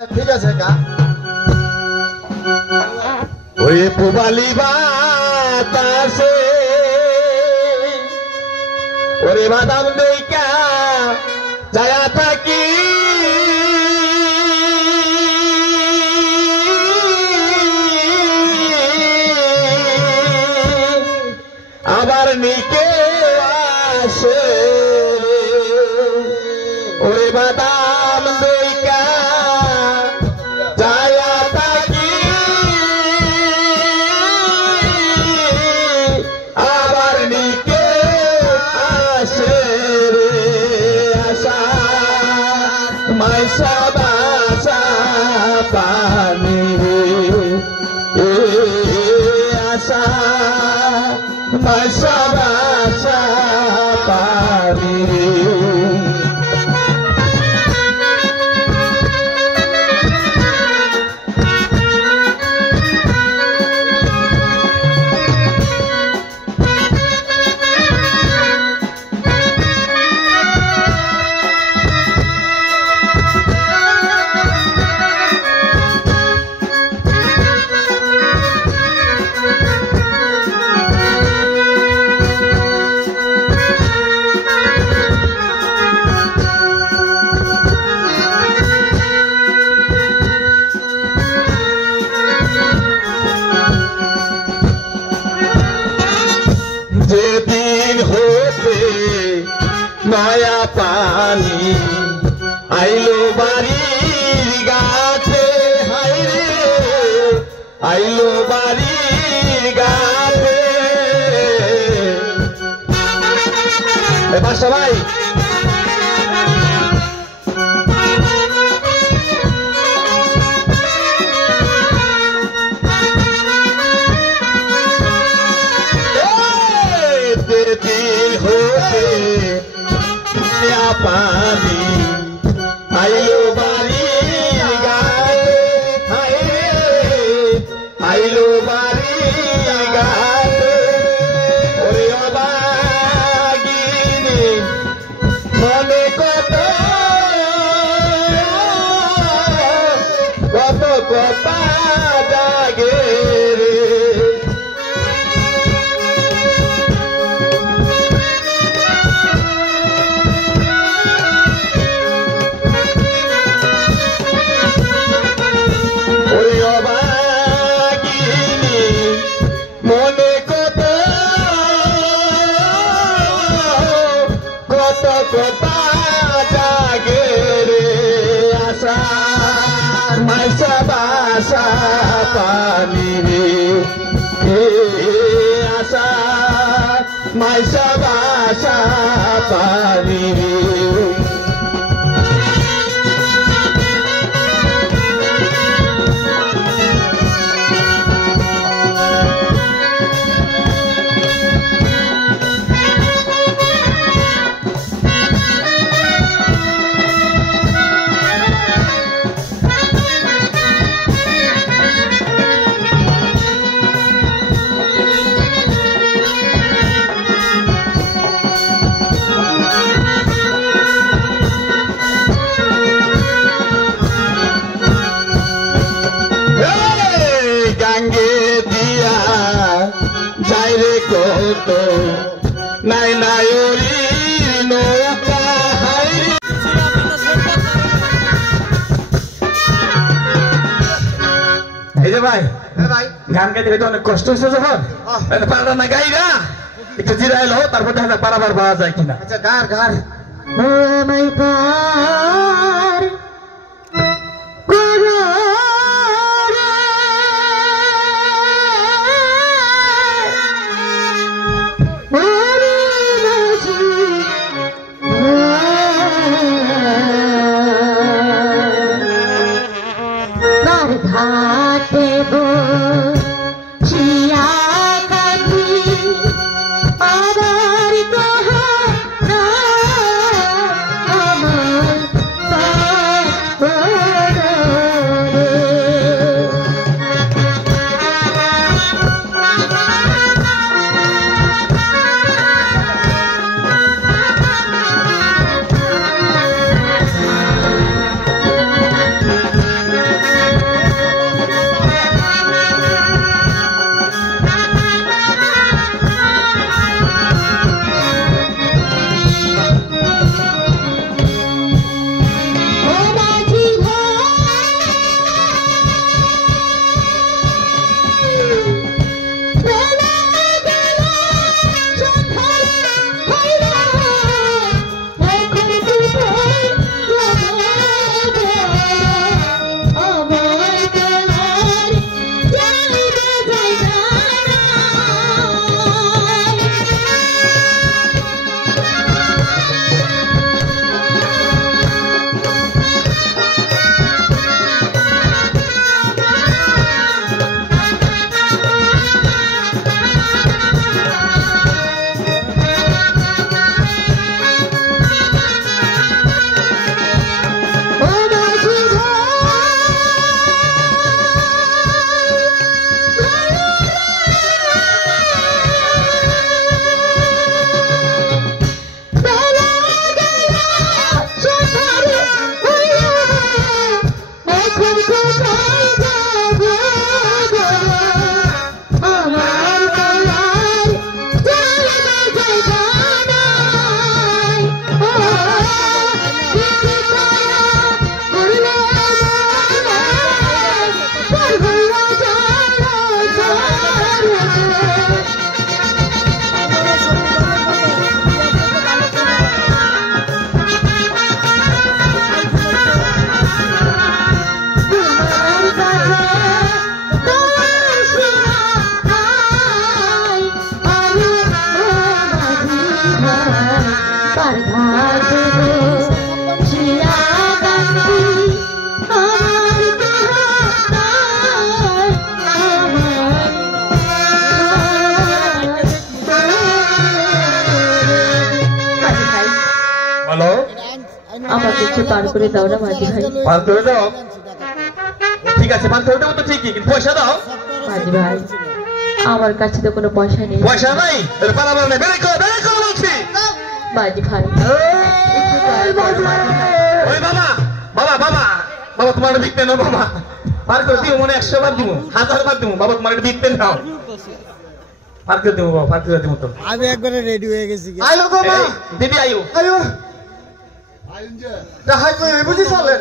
ঠিক আছে কা ওই পুবালি বাতাসে ওরে বাদাম দেইকা যায়া থাকি আবার নিকে আসে ওরে বাদাম দেইকা যায়া থাকি আবার নিকে আসে রে আশা মাইসা বাসা পানি রে আশা মাইসা বাসা পানি রে যেদিন হতে নয়া পানি আইলো বাড়ির গাছে হাইরে আইলো বাড়ির গাছে এবার সবাই দিন হতে পানি আইলো বাড়ি গায়ে আইলো বাড়ি গায়ে ওরে অবাগিনী মনে কত কত কথা জাগে রে মনে কত কত কথা জাগে রে আশা মাইসা বাসা পানি রে আশা মাইসা বাসা পানি রে গাঙ্গে দিয়া যাই রে কত নাই নাই ওরি নৌকা এই যে ভাই গান গাইতে গাইতে অনেক কষ্ট হচ্ছে যখন পারা না গাই না একটু জিরাই লো তারপর দেখা যাক পারাবার পাওয়া যায় কিনা আচ্ছা গার গার ঘাটে বসিয়া কাঁদি আবার কিছু পার করে দাও না মাঝি ভাই। পার করে দাও, ঠিক আছে পার করে দেবো তো ঠিকই, কিন্তু পয়সা দাও। মাঝি ভাই আমার কাছে তো কোনো পয়সা নেই। পয়সা নাই, পারাবার নেই, বেড়ে করো বলছি। মাঝি ভাই ওই বাবা বাবা বাবা বাবা তোমার বিকতে নাও বাবা, পার করে দিও, মনে 100 বার দিব, 1000 বার দিব, বাবা তোমার বিকতে নাও, পার করে দিব বাবা, পার করে দিব তো। আমি একবারে রেডি হয়ে গেছি। আয়ো গো মা, দিদি আয়ো আয়ো যাহাই কই বুঝি চলেন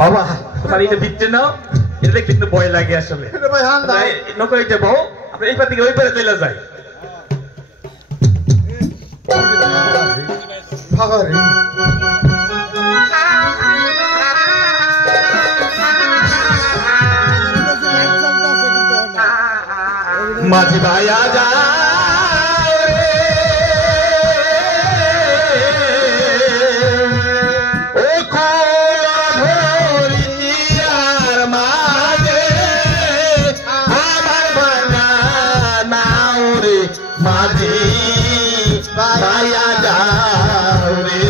বাবা, তোমার এটা বিকতে নাও, এটা কিন্তু ভয় লাগে আসলে। রে ভাই হান দাও নকরে যে বউ, আপনি এই পার থেকে ওই পারে চলে যায়। ভাগারে মাঝি ভাই আজা ও কোলা ধরিয়ার মাঝে আমার ভাঙা নাও রে মাঝি ভাই আজা রে।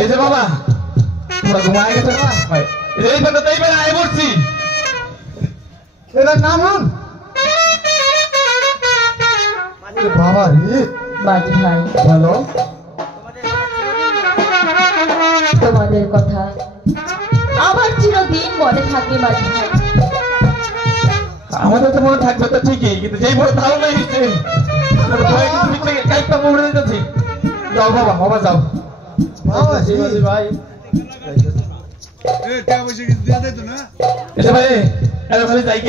এই যে বাবা তোমরা ঘুমায় গেছো না ভাই, এই বেলা তাই বেলা আয় পড়ছি, এর নাম হন বাবা রে। মাঝি ভাই বলো তোমাদের কথা আমার চিরদিন মনে থাকবে মাঝি ভাই। আমাদের তো মনে থাকবে তো ঠিকই, কিন্তু যেই বড় ধারণা হয়েছে কাইপা উড়ে যেতেছি। যাও বাবা, বাবা যাও বাবা জি ভাই। টাকা পয়সা কিছু দিয়ে দেয় তো না? ভাই যাই